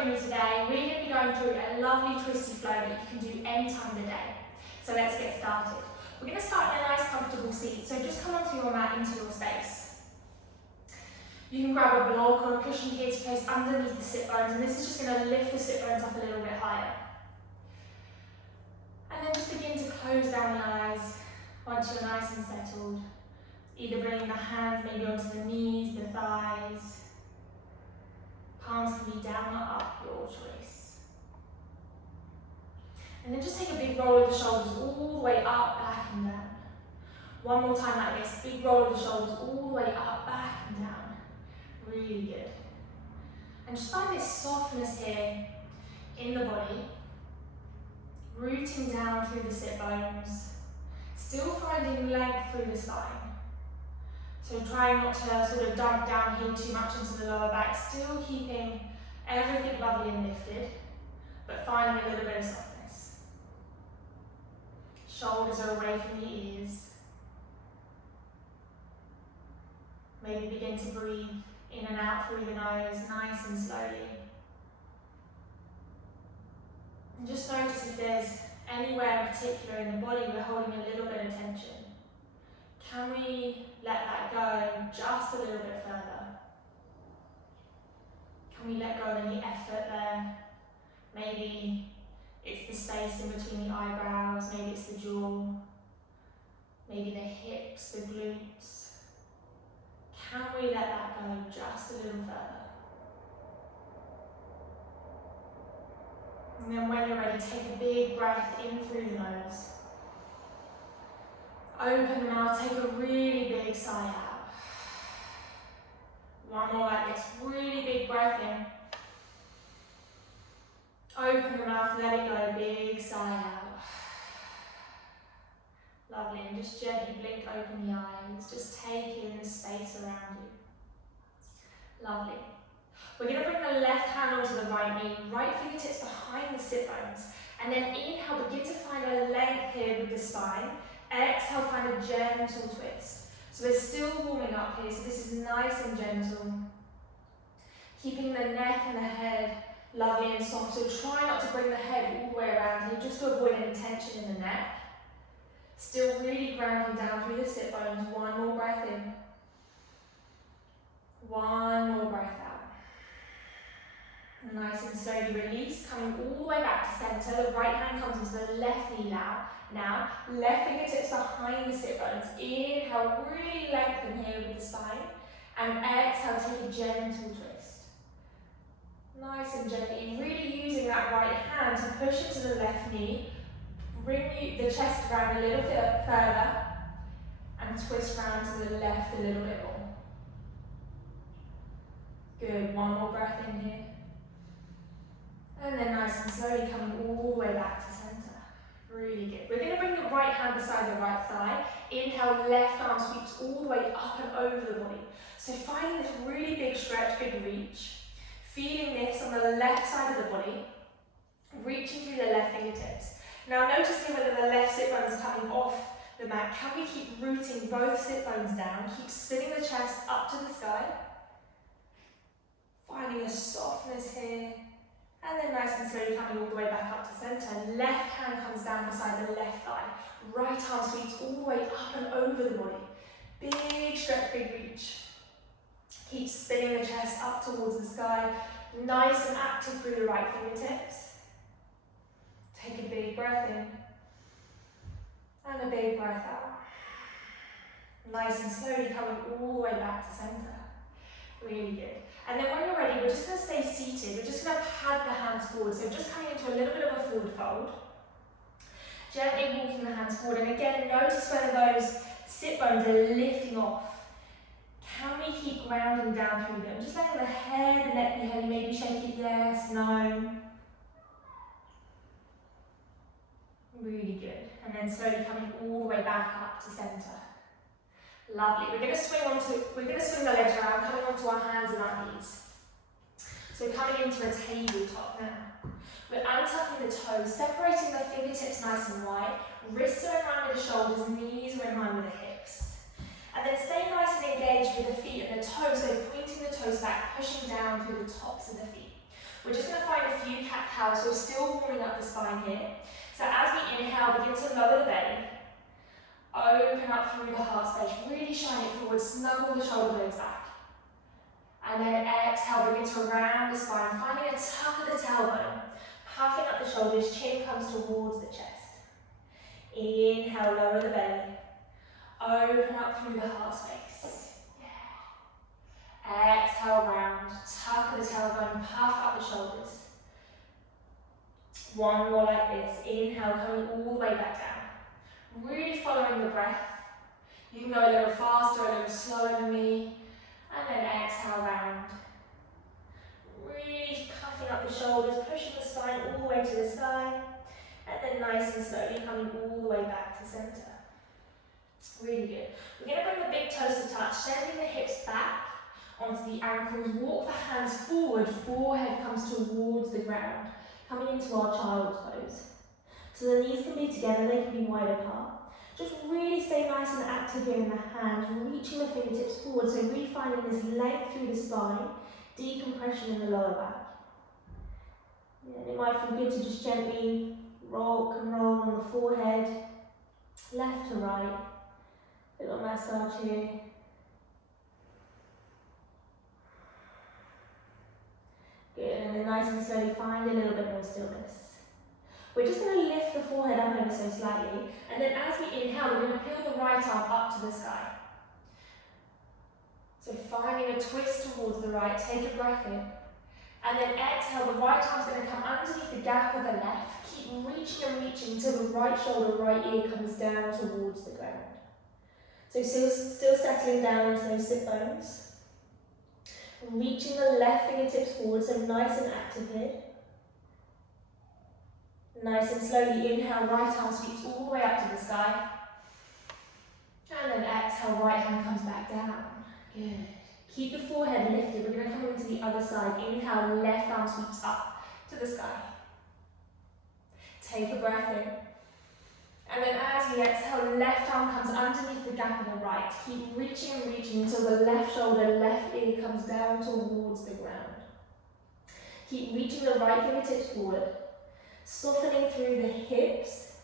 joining me today. We're going to be going through a lovely twisty flow that you can do any time of the day. So let's get started. We're going to start in a nice comfortable seat, so just come onto your mat into your space. You can grab a block or a cushion here to place underneath the sit bones, and this is just going to lift the sit bones up a little bit higher. And then just begin to close down the eyes once you're nice and settled. Either bringing the hands maybe onto the knees, the thighs. Palms can be down or up, your choice. And then just take a big roll of the shoulders all the way up, back and down. One more time like this, big roll of the shoulders all the way up, back and down. Really good. And just find this softness here in the body, rooting down through the sit bones, still finding length through the spine. So try not to sort of dump down here too much into the lower back, still keeping everything lovely and lifted, but finding a little bit of softness. Shoulders are away from the ears. Maybe begin to breathe in and out through the nose, nice and slowly. And just notice if there's anywhere in particular in the body we're holding a little bit of tension. Can we let that go just a little bit further? Can we let go of any effort there? Maybe it's the space in between the eyebrows, maybe it's the jaw, maybe the hips, the glutes. Can we let that go just a little further? And then when you're ready, take a big breath in through the nose. Open the mouth, take a really big sigh out. One more like this, really big breath in. Open the mouth, let it go, big sigh out. Lovely, and just gently blink open the eyes, just take in the space around you. Lovely. We're going to bring the left hand onto the right knee, right fingertips behind the sit bones, and then inhale, begin to find a length here with the spine. Exhale, find a gentle twist. So we're still warming up here, so this is nice and gentle. Keeping the neck and the head lovely and soft, so try not to bring the head all the way around here, just to avoid any tension in the neck. Still really grounding down through the sit bones. One more breath in. One more breath out. Nice and slowly release, coming all the way back to center. The right hand comes into the left knee now. Now, left fingertips behind the sit bones. Inhale, really lengthen here with the spine. And exhale, take a gentle twist. Nice and gently, really using that right hand to push into the left knee. Bring the chest around a little bit further. And twist round to the left a little bit more. Good, one more breath in here. And then nice and slowly coming all the way back to center. Really good. We're going to bring the right hand beside the right thigh. Inhale, left arm sweeps all the way up and over the body. So finding this really big stretch, big reach. Feeling this on the left side of the body. Reaching through the left fingertips. Now notice here whether the left sit bone is coming off the mat. Can we keep rooting both sit bones down? Keep spinning the chest up to the sky. Finding a softness here. And then nice and slowly coming all the way back up to center. Left hand comes down beside the left thigh. Right arm sweeps all the way up and over the body. Big stretch, big reach. Keep spinning the chest up towards the sky. Nice and active through the right fingertips. Take a big breath in. And a big breath out. Nice and slowly coming all the way back to center. Really good. And then when you're ready, we're just going to stay seated. We're just going to pad the hands forward. So just coming into a little bit of a forward fold. Gently walking the hands forward. And again, notice whether those sit bones are lifting off. Can we keep grounding down through them? Just letting the head, the neck be heavy. Maybe shake it, yes, no. Really good. And then slowly coming all the way back up to center. Lovely. We're going to swing the legs around, coming onto our hands and our knees. So coming into a tabletop now. We're untucking the toes, separating the fingertips nice and wide. Wrists are in line with the shoulders, knees are in line with the hips. And then stay nice and engaged with the feet and the toes, so pointing the toes back, pushing down through the tops of the feet. We're just going to find a few cat-cows, so we're still warming up the spine here. So as we inhale, begin to lower the belly. Open up through the heart space, really shine it forward, snuggle the shoulder blades back. And then exhale, begin to round the spine, finding a tuck of the tailbone, puffing up the shoulders, chin comes towards the chest. Inhale, lower the belly. Open up through the heart space. Yeah. Exhale, round, tuck of the tailbone, puff up the shoulders. One more like this. Inhale, coming all the way back down. Really following the breath. You can go a little faster, a little slower than me. And then exhale, round. Really puffing up the shoulders, pushing the spine all the way to the sky. And then nice and slowly coming all the way back to center. Really good. We're going to bring the big toes to touch, sending the hips back onto the ankles. Walk the hands forward, forehead comes towards the ground. Coming into our child's pose. So the knees can be together, they can be wide apart. Just really stay nice and active here in the hands, reaching the fingertips forward, so really finding this length through the spine, decompression in the lower back. Yeah, and it might feel good to just gently rock and roll on the forehead, left to right. Little massage here. Good, and then nice and slowly find a little bit more stillness. We're just going to lift the forehead up ever so slightly, and then as we inhale, we're going to peel the right arm up to the sky. So finding a twist towards the right, take a breath in, and then exhale, the right arm's going to come underneath the gap of the left. Keep reaching and reaching until the right shoulder, right ear comes down towards the ground. So still settling down into those sit bones. Reaching the left fingertips forward, so nice and active here. Nice and slowly inhale, right arm sweeps all the way up to the sky. And then exhale, right hand comes back down. Good. Keep the forehead lifted. We're going to come into the other side. Inhale, left arm sweeps up to the sky. Take a breath in. And then as we exhale, left arm comes underneath the gap of the right. Keep reaching and reaching until the left shoulder, left ear comes down towards the ground. Keep reaching the right fingertips forward. Softening through the hips.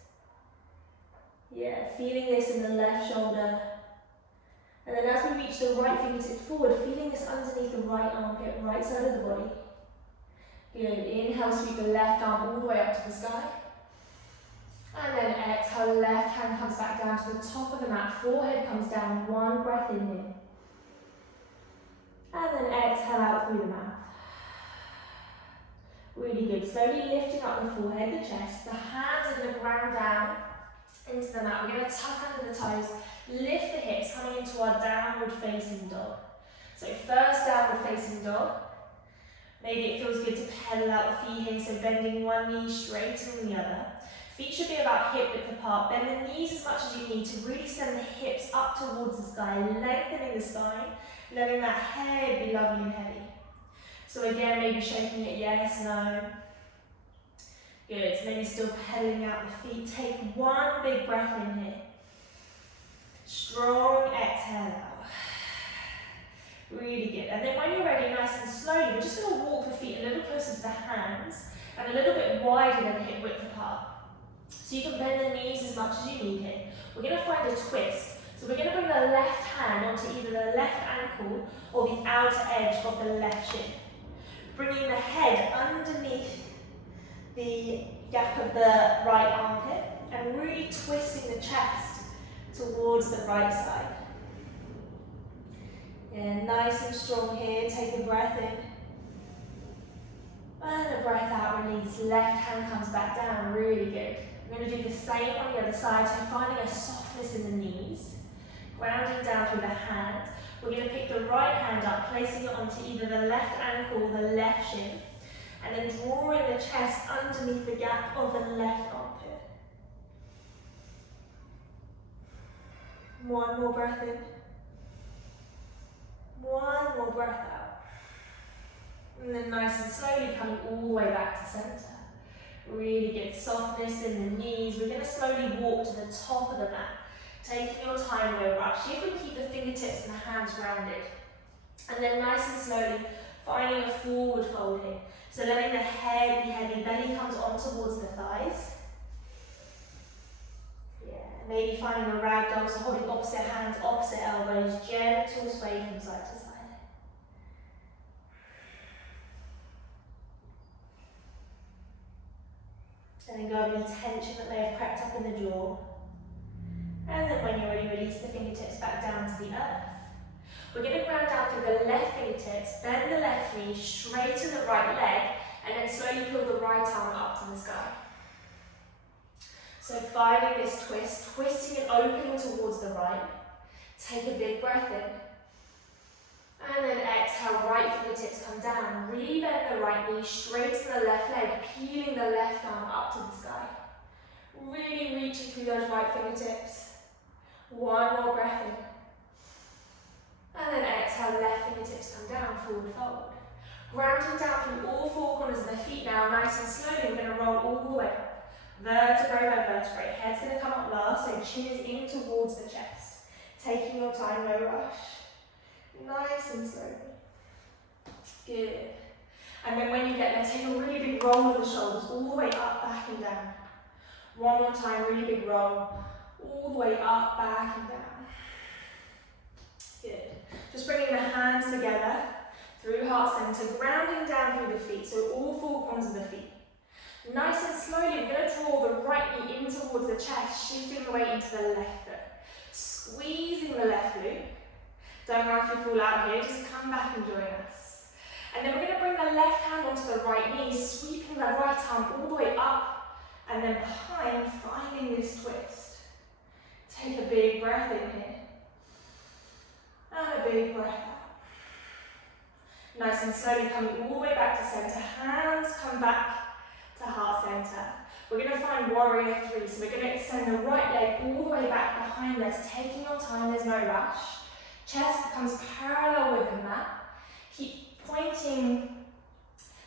Yeah, feeling this in the left shoulder. And then as we reach the right fingertip forward, feeling this underneath the right armpit, right side of the body. Good. Inhale, sweep the left arm all the way up to the sky. And then exhale, left hand comes back down to the top of the mat. Forehead comes down, one breath in here. And then exhale out through the mouth. Really good. Slowly lifting up the forehead, the chest. The hands are going to ground down into the mat. We're going to tuck under the toes, lift the hips, coming into our downward facing dog. So first downward facing dog. Maybe it feels good to pedal out the feet here, so bending one knee, straightening the other. Feet should be about hip width apart. Bend the knees as much as you need to really send the hips up towards the sky, lengthening the spine, letting that head be lovely and heavy. So again, maybe shaking it, yes, no. Good, so maybe still pedaling out the feet. Take one big breath in here. Strong exhale out. Really good. And then when you're ready, nice and slowly, we're just going to walk the feet a little closer to the hands and a little bit wider than hip width apart. So you can bend the knees as much as you need here. We're going to find a twist. So we're going to bring the left hand onto either the left ankle or the outer edge of the left shin. Bringing the head underneath the gap of the right armpit and really twisting the chest towards the right side. Yeah, nice and strong here. Take a breath in. And a breath out, release. Left hand comes back down, really good. We're going to do the same on the other side, so finding a softness in the knees. Grounding down through the hands. We're going to pick the right hand up, placing it onto either the left ankle or the left shin, and then drawing the chest underneath the gap of the left armpit. One more breath in. One more breath out. And then nice and slowly coming all the way back to center. Really good softness in the knees. We're going to slowly walk to the top of the mat. Taking your time, no rush. See if we can keep the fingertips and the hands rounded. And then nice and slowly, Finding a forward fold here. So letting the head be heavy, belly comes on towards the thighs. Yeah, maybe finding a ragdoll, so holding opposite hands, opposite elbows, gentle sway from side to side. And then go over any tension that may have crept up in the jaw. And then when you're ready, release the fingertips back down to the earth. We're going to ground down through the left fingertips, bend the left knee, straighten the right leg, and then slowly pull the right arm up to the sky. So finding this twist, twisting and opening towards the right. Take a big breath in. And then exhale, right fingertips come down. Rebend the right knee, straighten the left leg, peeling the left arm up to the sky. Really reaching through those right fingertips. One more breath in. And then exhale, left fingertips come down, forward fold. Grounding down through all four corners of the feet now, nice and slowly, we're going to roll all the way up. Vertebrae by vertebrae. Head's going to come up last, so chin is in towards the chest. Taking your time, no rush. Nice and slowly. Good. And then when you get there, take a really big roll with the shoulders, all the way up, back and down. One more time, really big roll. All the way up, back and down. Good. Just bringing the hands together through heart center, grounding down through the feet, so all four corners of the feet. Nice and slowly, we're going to draw the right knee in towards the chest, shifting the weight into the left foot. Squeezing the left glute. Don't worry if you fall out here, just come back and join us. And then we're going to bring the left hand onto the right knee, sweeping the right arm all the way up, and then behind, finding this twist. Take a big breath in here. And a big breath out. Nice and slowly coming all the way back to center. Hands come back to heart center. We're going to find warrior three. So we're going to extend the right leg all the way back behind us, taking your time, there's no rush. Chest becomes parallel with the mat. Keep pointing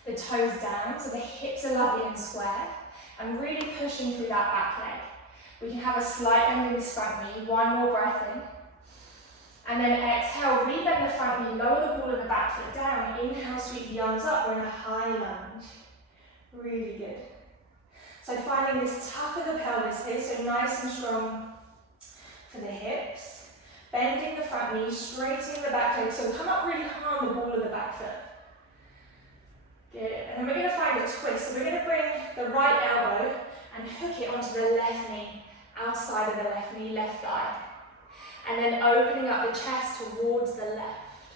the toes down so the hips are lovely and square, and really pushing through that back leg. We can have a slight bend in this front knee. One more breath in. And then exhale, rebend the front knee, lower the ball of the back foot down. Inhale, sweep the arms up, we're in a high lunge. Really good. So finding this tuck of the pelvis here, so nice and strong for the hips. Bending the front knee, straightening the back leg, so come up really high on the ball of the back foot. Good, and then we're going to find a twist. So we're going to bring the right elbow and hook it onto the left knee, outside of the left knee, left thigh. And then opening up the chest towards the left.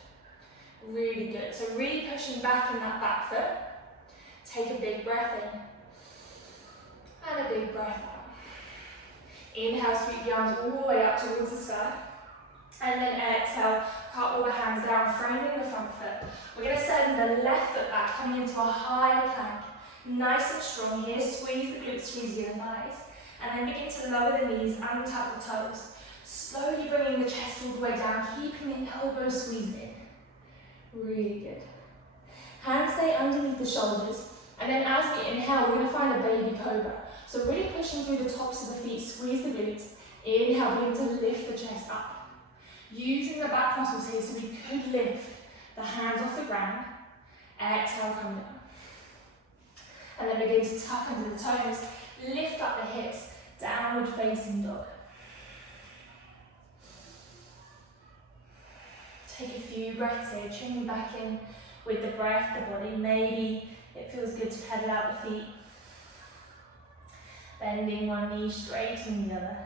Really good. So really pushing back in that back foot. Take a big breath in. And a big breath out. Inhale, sweep the arms all the way up towards the sky. And then exhale, cartwheel the hands down, framing the front foot. We're going to send the left foot back, coming into a high plank. Nice and strong here. Squeeze the glutes, squeeze the inner thighs. And then begin to lower the knees, untap the toes. Slowly bringing the chest all the way down, keeping the elbows squeezed in. Really good. Hands stay underneath the shoulders, and then as we inhale, we're going to find a baby cobra. So really pushing through the tops of the feet, squeeze the glutes. Inhale, begin to lift the chest up. Using the back muscles here, so we could lift the hands off the ground. Exhale, come down. And then begin to tuck under the toes, lift up the hips, downward facing dog. Take a few breaths here, tuning back in with the breath, the body. Maybe it feels good to pedal out the feet. Bending one knee, straightening the other.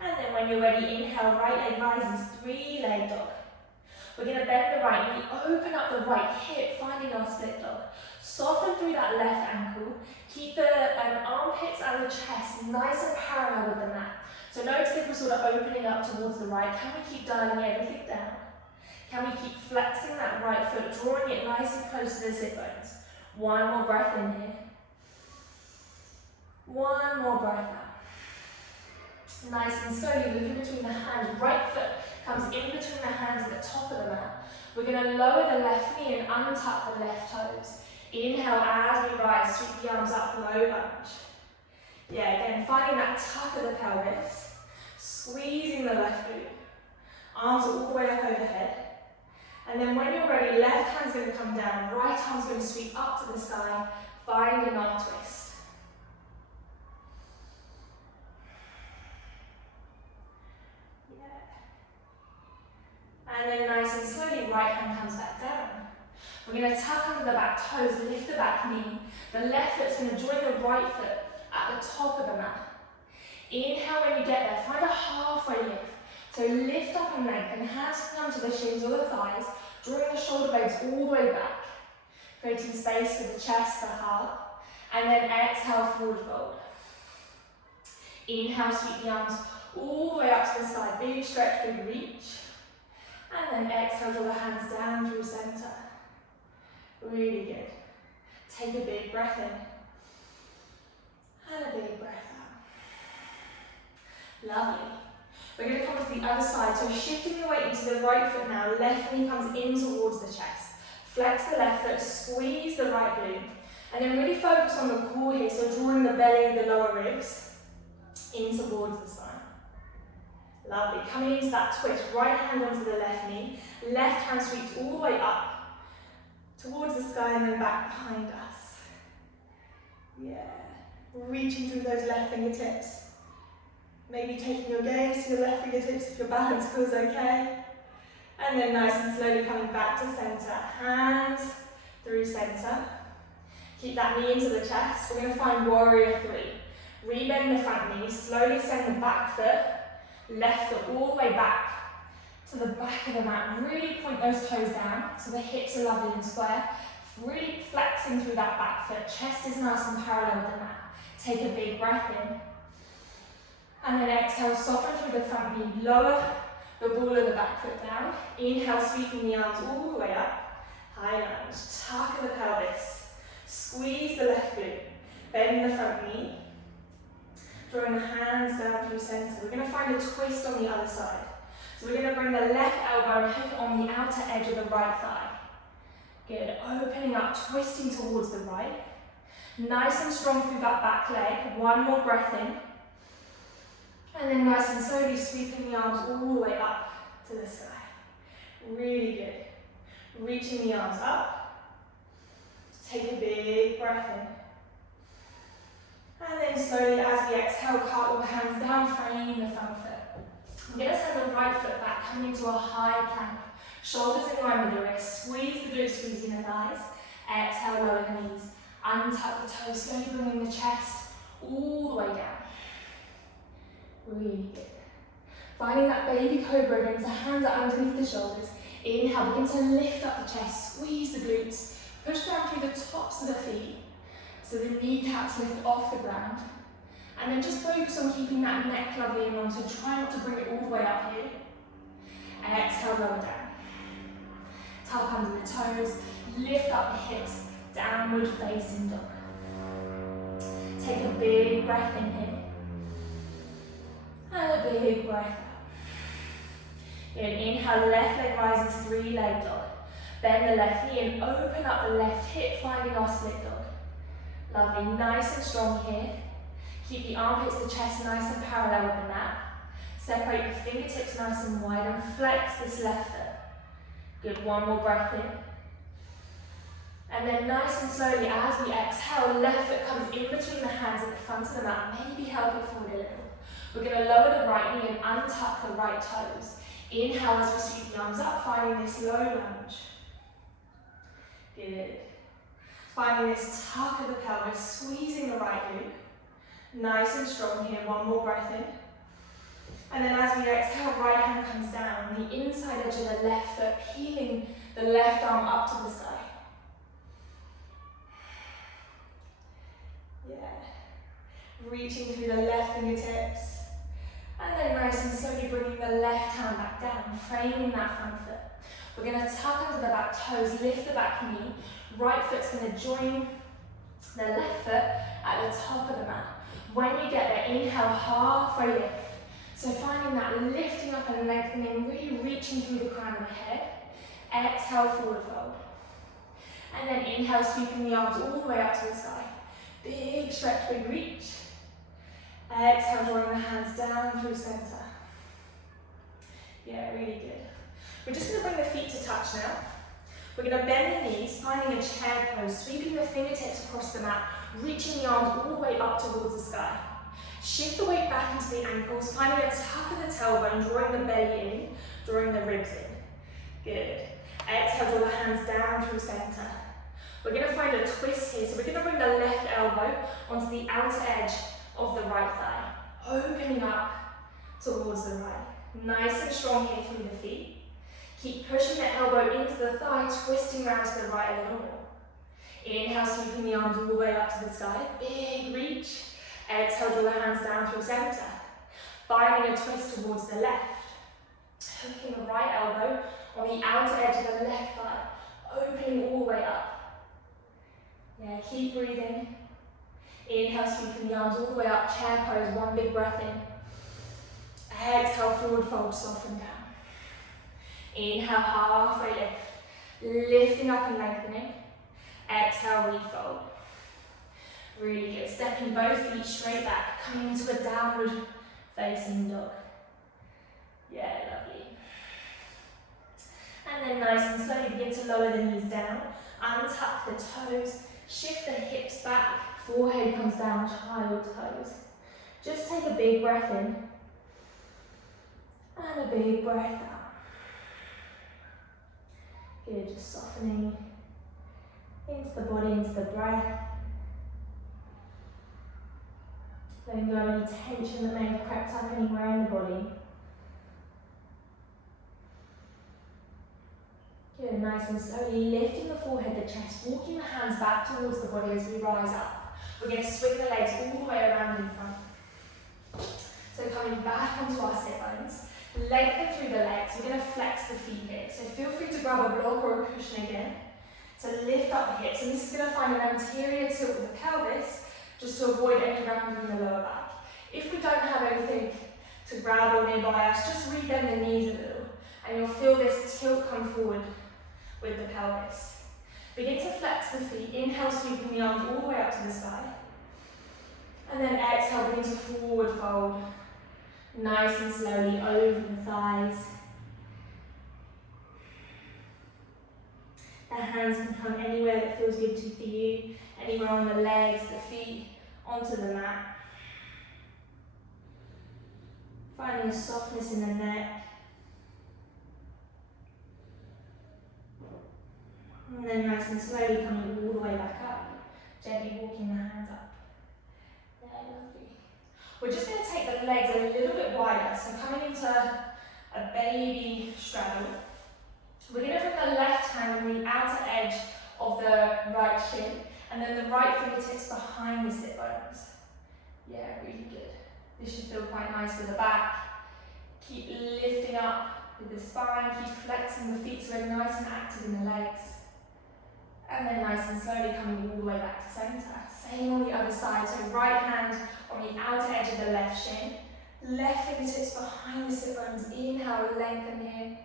And then when you're ready, inhale, right leg rises, three-leg dog. We're going to bend the right knee, open up the right hip, finding our split dog. Soften through that left ankle. Keep the armpits and the chest nice and parallel with the mat. So notice if we're sort of opening up towards the right, can we keep dialing everything down? Can we keep flexing that right foot, drawing it nice and close to the sit bones? One more breath in here. One more breath out. Nice and slowly, look in between the hands. Right foot comes in between the hands at the top of the mat. We're going to lower the left knee and untuck the left toes. Inhale as we rise, sweep the arms up, low lunge. Yeah, again, finding that tuck of the pelvis, squeezing the left glute. Arms are all the way up overhead. And then when you're ready, left hand's going to come down, right arm's going to sweep up to the sky, finding our twist. Yeah. And then nice and slowly, right hand comes back down. We're going to tuck under the back toes, lift the back knee. The left foot's going to join the right foot at the top of the mat. Inhale when you get there, find a halfway lift. So lift up and lengthen, hands can come to the shins or the thighs, drawing the shoulder blades all the way back, creating space for the chest, the heart, and then exhale, forward fold. Inhale, sweep the arms all the way up to the side, big stretch, big reach, and then exhale, draw the hands down through center. Really good. Take a big breath in, and a big breath out. Lovely. We're going to come to the other side, so shifting the weight into the right foot now, left knee comes in towards the chest. Flex the left foot, squeeze the right glute, and then really focus on the core here, so drawing the belly, the lower ribs, in towards the spine. Lovely. Coming into that twist, right hand onto the left knee, left hand sweeps all the way up, towards the sky and then back behind us. Yeah. Reaching through those left fingertips. Maybe taking your gaze to your left fingertips if your balance feels okay. And then nice and slowly coming back to center. Hands through center. Keep that knee into the chest. We're going to find warrior three. Rebend the front knee. Slowly send the back foot, left foot all the way back to the back of the mat. Really point those toes down so the hips are lovely and square. Really flexing through that back foot. Chest is nice and parallel with the mat. Take a big breath in. And then exhale, soften through the front knee, lower the ball of the back foot down. Inhale, sweeping the arms all the way up. High lunge, tuck of the pelvis. Squeeze the left glute. Bend the front knee. Drawing the hands down through center. We're going to find a twist on the other side. So we're going to bring the left elbow and hook it on the outer edge of the right thigh. Good, opening up, twisting towards the right. Nice and strong through that back leg. One more breath in. And then nice and slowly sweeping the arms all the way up to the sky. Really good. Reaching the arms up. Take a big breath in. And then slowly as we exhale, cartwheel hands down, framing the front foot. I'm going to send the right foot back, coming into a high plank. Shoulders in line with the wrist. Squeeze the glutes, squeezing the thighs. Exhale, lower the knees. Untuck the toes, slowly bringing the chest all the way down. Really good. Finding that baby cobra again, so hands are underneath the shoulders. Inhale, begin to lift up the chest, squeeze the glutes, push down through the tops of the feet, so the kneecaps lift off the ground. And then just focus on keeping that neck lovely and long, so try not to bring it all the way up here. Exhale, lower down. Tuck under the toes, lift up the hips, downward facing dog. Take a big breath in here. And a big breath out. Good. Inhale, left leg rises, three-leg dog. Bend the left knee and open up the left hip, finding our split dog. Lovely, nice and strong here. Keep the armpits, the chest nice and parallel with the mat. Separate the fingertips nice and wide and flex this left foot. Good, one more breath in. And then nice and slowly, as we exhale, left foot comes in between the hands at the front of the mat, maybe help it forward a little. We're going to lower the right knee and untuck the right toes. Inhale as we sweep the arms up, finding this low lunge. Good. Finding this tuck of the pelvis, squeezing the right glute. Nice and strong here, one more breath in. And then as we exhale, right hand comes down, the inside edge of the left foot, peeling the left arm up to the sky. Yeah. Reaching through the left fingertips. And then nice and slowly bringing the left hand back down, framing that front foot. We're going to tuck under the back toes, lift the back knee. Right foot's going to join the left foot at the top of the mat. When you get there, inhale, halfway lift. So finding that lifting up and lengthening, really reaching through the crown of the head. Exhale, forward fold. And then inhale, sweeping the arms all the way up to the sky. Big stretch, big reach. Exhale, drawing the hands down through center. Yeah, really good. We're just going to bring the feet to touch now. We're going to bend the knees, finding a chair pose, sweeping the fingertips across the mat, reaching the arms all the way up towards the sky. Shift the weight back into the ankles, finding a tuck of the tailbone, drawing the belly in, drawing the ribs in. Good. Exhale, draw the hands down through center. We're going to find a twist here, so we're going to bring the left elbow onto the outer edge of the right thigh, opening up towards the right. Nice and strong here through the feet. Keep pushing the elbow into the thigh, twisting around to the right a little more. Inhale, sweeping the arms all the way up to the sky. Big reach. Exhale, draw the hands down through center. Finding a twist towards the left. Hooking the right elbow on the outer edge of the left thigh, opening all the way up. Yeah, keep breathing. Inhale, sweeping the arms all the way up, chair pose, one big breath in. Exhale, forward fold, soften down. Inhale, halfway lift, lifting up and lengthening. Exhale, refold. Really good. Stepping both feet straight back, coming into a downward facing dog. Yeah, lovely. And then nice and slowly begin to lower the knees down, untuck the toes, shift the hips back, forehead comes down, child pose. Just take a big breath in, and a big breath out. Good, just softening into the body, into the breath. Letting go of any tension that may have crept up anywhere in the body. Good, nice and slowly lifting the forehead, the chest, walking the hands back towards the body as we rise up. We're going to swing the legs all the way around in front. So coming back onto our sit bones, lengthen through the legs. We're going to flex the feet here. So feel free to grab a block or a cushion again. So lift up the hips, and this is going to find an anterior tilt with the pelvis, just to avoid any rounding in the lower back. If we don't have anything to grab or nearby us, just rebend the knees a little, and you'll feel this tilt come forward with the pelvis. Begin to flex the feet. Inhale, sweeping the arms all the way up to the sky. And then exhale, begin to forward fold. Nice and slowly over the thighs. The hands can come anywhere that feels good for you. Anywhere on the legs, the feet, onto the mat. Finding a softness in the neck. And then nice and slowly coming all the way back up. Gently walking the hands up. Yeah, lovely. We're just going to take the legs a little bit wider. So coming into a baby straddle. We're going to bring the left hand on the outer edge of the right shin. And then the right fingertips behind the sit bones. Yeah, really good. This should feel quite nice for the back. Keep lifting up with the spine. Keep flexing the feet so we're nice and active in the legs. And then nice and slowly coming all the way back to center. Same on the other side. So right hand on the outer edge of the left shin. Left fingertips behind the sit bones. Inhale, lengthen here.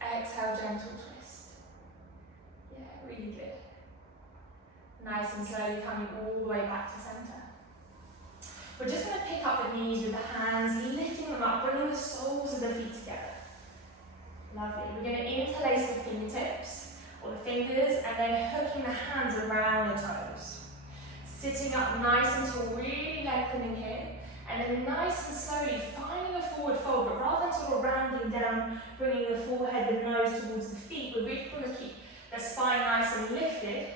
Exhale, gentle twist. Yeah, really good. Nice and slowly coming all the way back to center. We're just going to pick up the knees with the hands, lifting them up, bringing the soles of the feet together. Lovely. We're going to interlace the fingertips, or the fingers, and then hooking the hands around the toes. Sitting up nice and tall, really lengthening here, and then nice and slowly finding a forward fold, but rather than sort of rounding down, bringing the forehead and nose towards the feet, we're really going to keep the spine nice and lifted,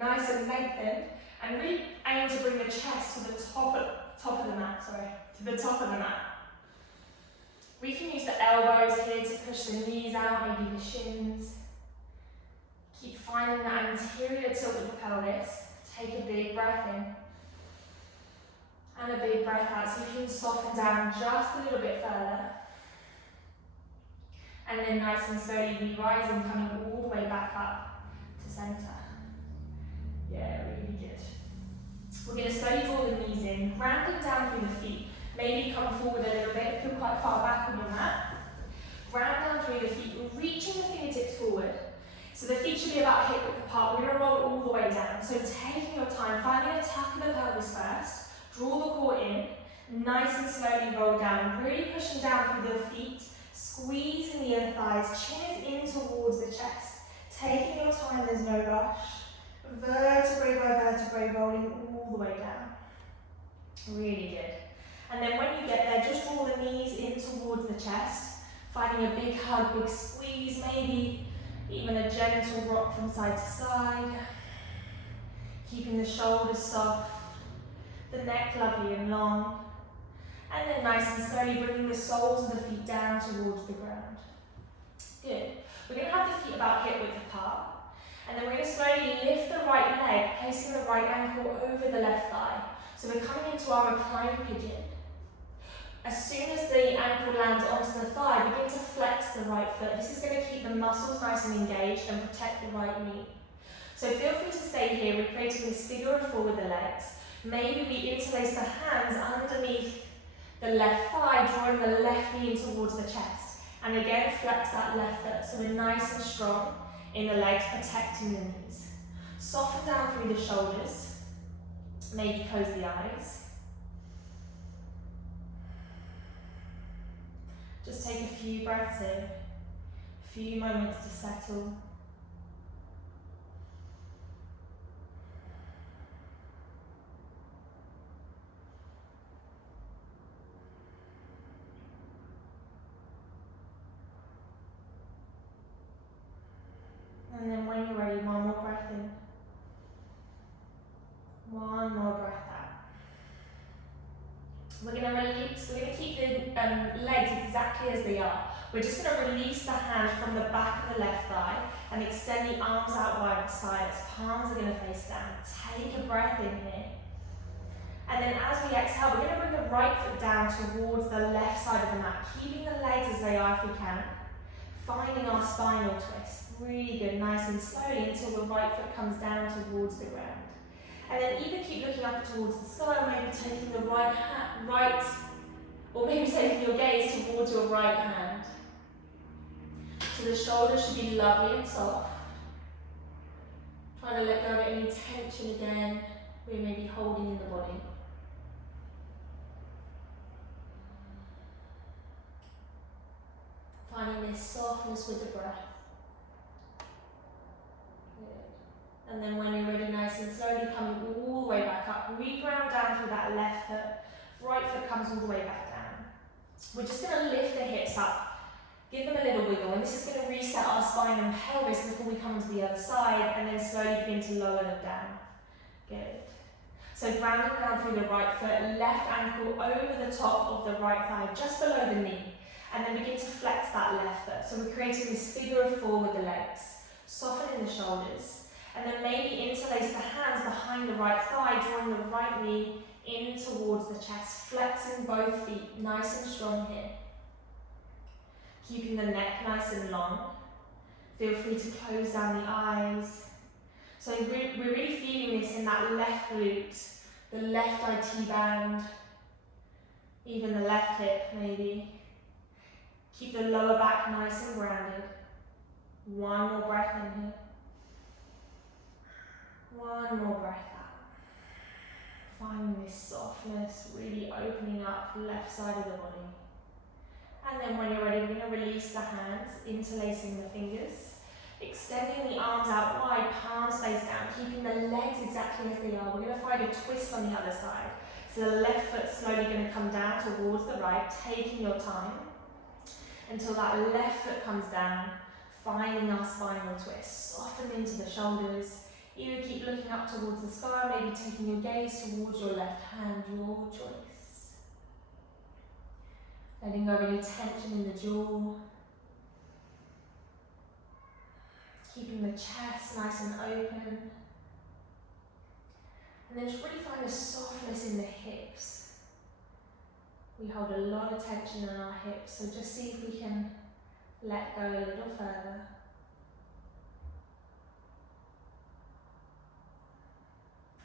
nice and lengthened, and really aim to bring the chest to the top of the mat, to the top of the mat. We can use the elbows here to push the knees out, maybe the shins. Keep finding that anterior tilt with the pelvis. Take a big breath in. And a big breath out. See if you can soften down just a little bit further. And then nice and slowly re-rising, coming all the way back up to center. Yeah, really good. We're going to slowly draw the knees in, grounding down through the feet. Maybe come forward a little bit, feel quite far back on your mat. Ground down through the feet, reaching the fingertips forward. So the feet should be about hip width apart. We're going to roll it all the way down. So taking your time, finding a tuck of the pelvis first. Draw the core in, nice and slowly roll down. Really pushing down through the feet Squeezing the inner thighs, chin is in towards the chest. Taking your time, there's no rush. Vertebrae by vertebrae, rolling all the way down. Really good. And then when you get there, just draw the knees in towards the chest, finding a big hug, big squeeze, maybe even a gentle rock from side to side. Keeping the shoulders soft, the neck lovely and long. And then nice and slowly bringing the soles of the feet down towards the ground. Good. We're going to have the feet about hip width apart. And then we're going to slowly lift the right leg, placing the right ankle over the left thigh. So we're coming into our reclined pigeon. As soon as the ankle lands onto the thigh, begin to flex the right foot. This is going to keep the muscles nice and engaged and protect the right knee. So feel free to stay here. We're creating this figure of four with the legs. Maybe we interlace the hands underneath the left thigh, drawing the left knee in towards the chest. And again, flex that left foot. So we're nice and strong in the legs, protecting the knees. Soften down through the shoulders. Maybe close the eyes. Just take a few breaths in, a few moments to settle. And then when you're ready, one more breath in. One more breath out. We're going to keep the legs exactly as they are. We're just going to release the hand from the back of the left thigh and extend the arms out wide beside us. Palms are going to face down. Take a breath in here. And then as we exhale, we're going to bring the right foot down towards the left side of the mat, keeping the legs as they are if we can. Finding our spinal twist. Really good, nice and slowly until the right foot comes down towards the ground. And then either keep looking up towards the sky or maybe taking the taking your gaze towards your right hand. So the shoulders should be lovely and soft. Trying to let go of any tension again we may be holding in the body. Finding this softness with the breath. Good. And then when you're ready, nice and slowly coming all the way back up. Re-ground down through that left foot. Right foot comes all the way back down. We're just going to lift the hips up. Give them a little wiggle. And this is going to reset our spine and pelvis before we come to the other side. And then slowly begin to lower them down. Good. So grounding down through the right foot. Left ankle over the top of the right thigh, just below the knee. And then begin to flex that left foot. So we're creating this figure of four with the legs. Softening the shoulders. And then maybe interlace the hands behind the right thigh, drawing the right knee in towards the chest. Flexing both feet, nice and strong here. Keeping the neck nice and long. Feel free to close down the eyes. So we're really feeling this in that left glute, the left IT band, even the left hip maybe. Keep the lower back nice and grounded. One more breath in here. One more breath out. Finding this softness, really opening up left side of the body. And then when you're ready, we're going to release the hands, interlacing the fingers, extending the arms out wide, palms face down, keeping the legs exactly as they are. We're going to find a twist on the other side. So the left foot slowly going to come down towards the right, taking your time until that left foot comes down, finding our spinal twist. Soften into the shoulders. Either keep looking up towards the sky, or maybe taking your gaze towards your left hand, your choice. Letting go of any tension in the jaw. Keeping the chest nice and open. And then just really find a softness in the hips. We hold a lot of tension in our hips, so just see if we can let go a little further.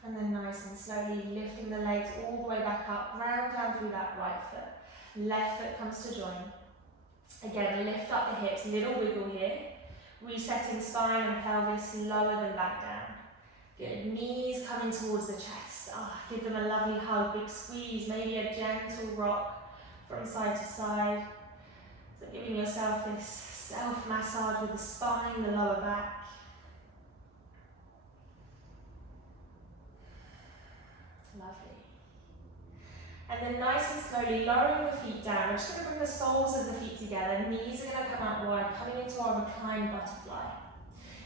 And then nice and slowly lifting the legs all the way back up, round down through that right foot. Left foot comes to join. Again, lift up the hips, little wiggle here. Resetting spine and pelvis, lower them back down. Good, knees coming towards the chest. Give them a lovely hug, big squeeze, maybe a gentle rock from side to side. So Giving yourself this self-massage with the spine, the lower back. Lovely. And then nice and slowly lowering the feet down. We're just going to bring the soles of the feet together. Knees are going to come out wide, coming into our reclined butterfly.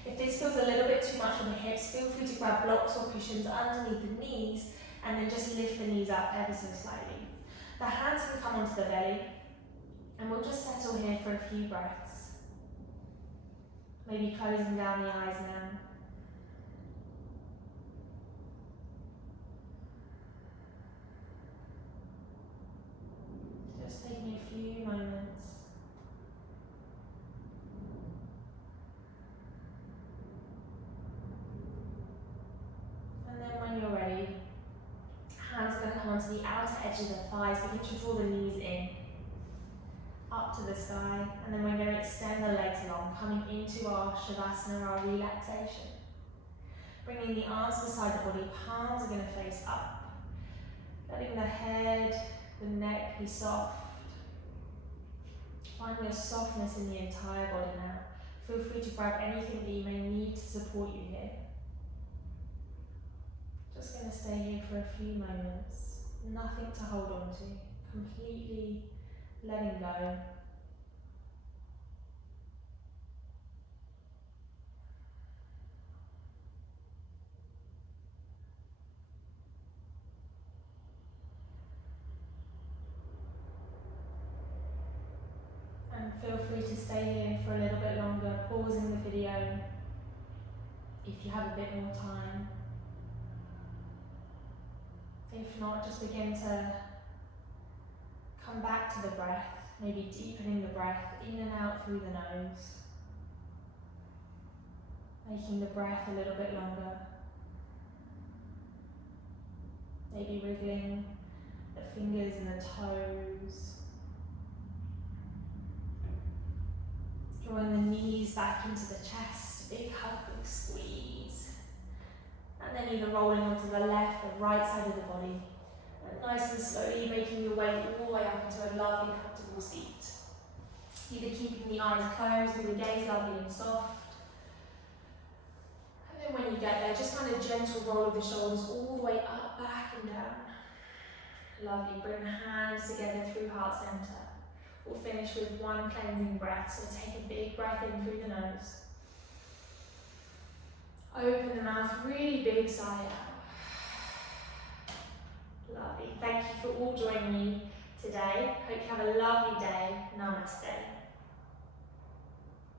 If this feels a little bit too much for the hips, feel free to grab blocks or cushions underneath the knees and then just lift the knees up ever so slightly. The hands can come onto the belly and we'll just settle here for a few breaths. Maybe closing down the eyes now. Just taking a few moments. And then when you're ready, hands are going to come onto the outer edge of the thighs. Begin to draw the knees in, up to the sky. And then we're going to extend the legs long, coming into our Shavasana, our relaxation. Bringing the arms beside the body, palms are going to face up. Letting the head, the neck be soft. Finding a softness in the entire body now. Feel free to grab anything that you may need to support you here. Just going to stay here for a few moments. Nothing to hold on to. Completely letting go. And feel free to stay here for a little bit longer, pausing the video if you have a bit more time. If not, just begin to come back to the breath, maybe deepening the breath in and out through the nose, making the breath a little bit longer, maybe wriggling the fingers and the toes, drawing the knees back into the chest, big hug, big squeeze. And then either rolling onto the left or right side of the body. And nice and slowly making your way all the way up into a lovely, comfortable seat. Either keeping the eyes closed or the gaze lovely and soft. And then when you get there, just find a gentle roll of the shoulders all the way up, back and down. Lovely. Bring the hands together through heart center. We'll finish with one cleansing breath. So take a big breath in through the nose. Open the mouth, really big sigh out. Lovely. Thank you for all joining me today. Hope you have a lovely day. Namaste.